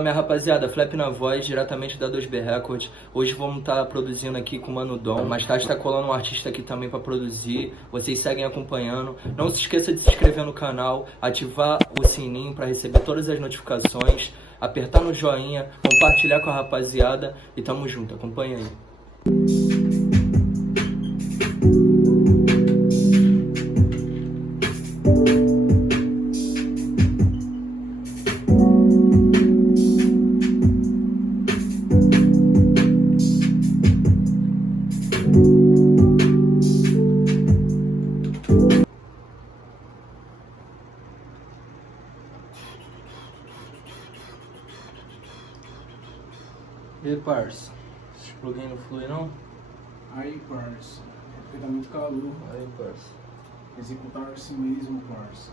Minha rapaziada, Flap na voz, diretamente da 2B Records. Hoje vamos estar produzindo aqui com o Mano Dom. Mais tarde tá colando um artista aqui também pra produzir. Vocês seguem acompanhando. Não se esqueça de se inscrever no canal, ativar o sininho pra receber todas as notificações, apertar no joinha, compartilhar com a rapaziada e tamo junto, acompanha aí. E aí, parça? Esse plugin não flui não? Aí, parça, é porque tá muito calor. Aí, parça. Executar assim mesmo, parça.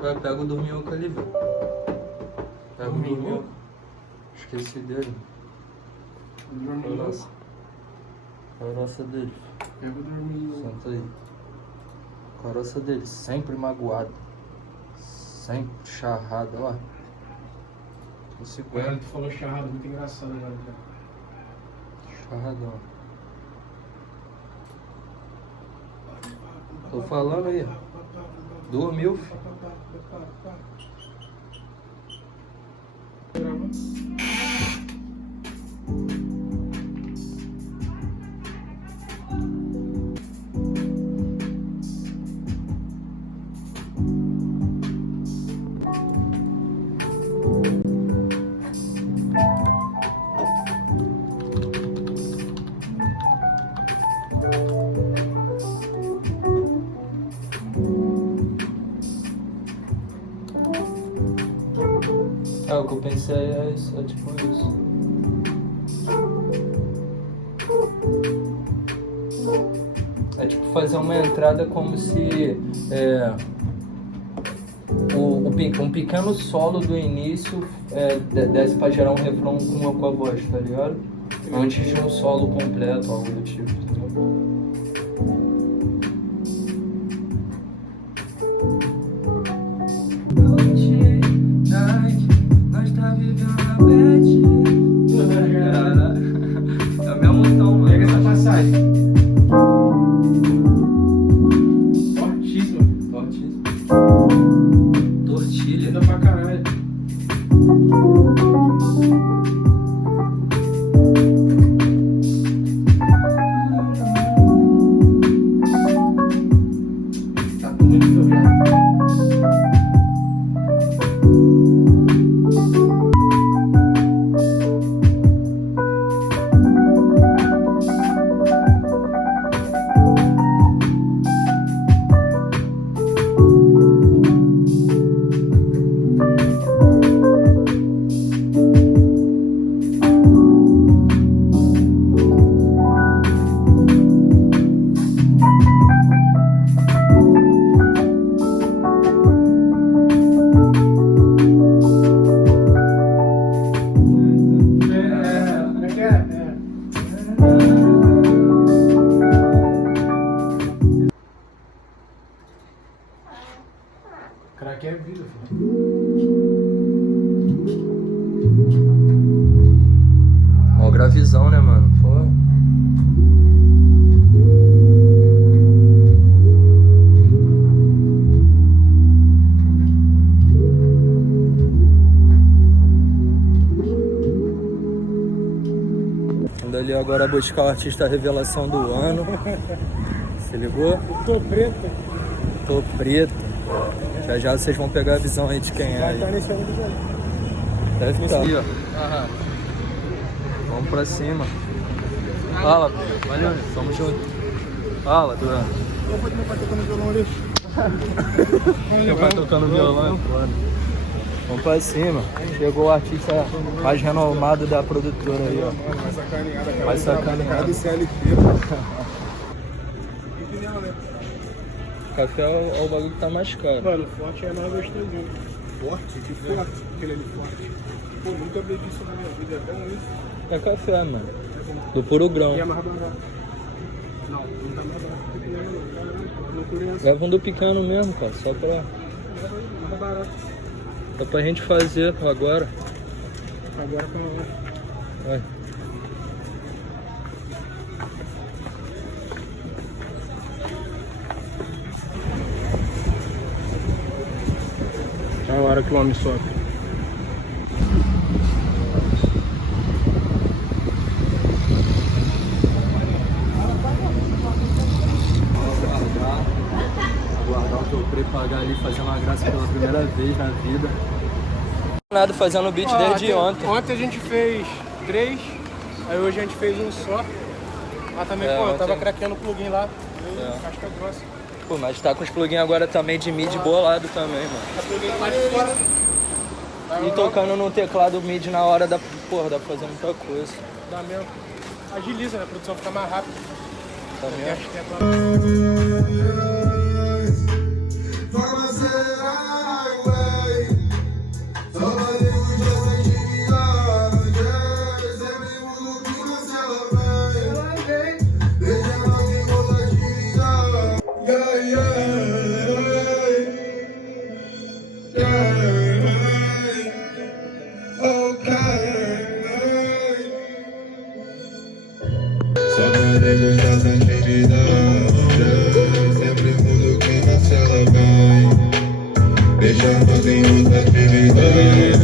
Vai, pega o dorminhoco ali, velho. Pega o dorminhoco. Esqueci dele. Dorminhoco. Caroça dele. Pega o dorminhoco. Senta aí. Caroça dele, sempre magoado. Sempre charrado, ó. Esse Agora tu falou charrado, muito engraçado agora. charradão. Tô falando aí. Dormiu, filho. O que eu pensei é isso, é tipo isso. É tipo fazer uma entrada como se um pequeno solo do início desse pra gerar um refrão com a voz, tá ligado? Antes de um solo completo, algo do tipo, entendeu? Tortilha pra caralho. Tá muito violento. Crack é vida, filho. Mó gravizão, né, mano? Pô. Indo ali agora buscar o artista revelação do ano. Se ligou? Eu tô preto. Tô preto. Já já vocês vão pegar a visão aí de quem é. Vai Aí. estar nesse ano do Deve estar. Aí, ó. Vamos pra cima. Fala, valeu, tamo junto. Fala, Duran. Meu pai tocando violão ali. Meu pai tocando violão, é foda. Vamos pra cima. Chegou o artista mais renomado da produtora aí, ó. Mais sacaneada, cara. Mais sacaneada. Do CLT. Café é o bagulho que tá mais caro. Mano, forte é mais gostosinho. Forte? Que forte? Aquele ali forte. Pô, nunca vi disso na minha vida, é bom isso. É café, mano. Do puro grão. E é mais barato. Não, não tá mais barato que pequeno, não. Não queria assim. Leva um do pequeno mesmo, cara. Só Mais barato. pra gente fazer agora. Agora com Vai. a hora que o homem sofre. Guardar o teu preço, pagar ali, fazendo uma graça pela primeira vez na vida. Nada, fazendo beat desde ontem. Ontem a gente fez 3, aí hoje a gente fez um só. Mas também, pô, eu tava craqueando o plugin lá, casca grossa. Pô, mas tá com os plugins agora também de mid bolado também, mano. A plugin lá de fora. E tocando no teclado mid na hora da... Porra, dá pra fazer muita coisa. Dá mesmo. Agiliza, né? A produção fica mais rápida. Tá mesmo? Só podemos dar tranquilidade. Sempre mudo quem na cela vai. Deixamos em outra atividade.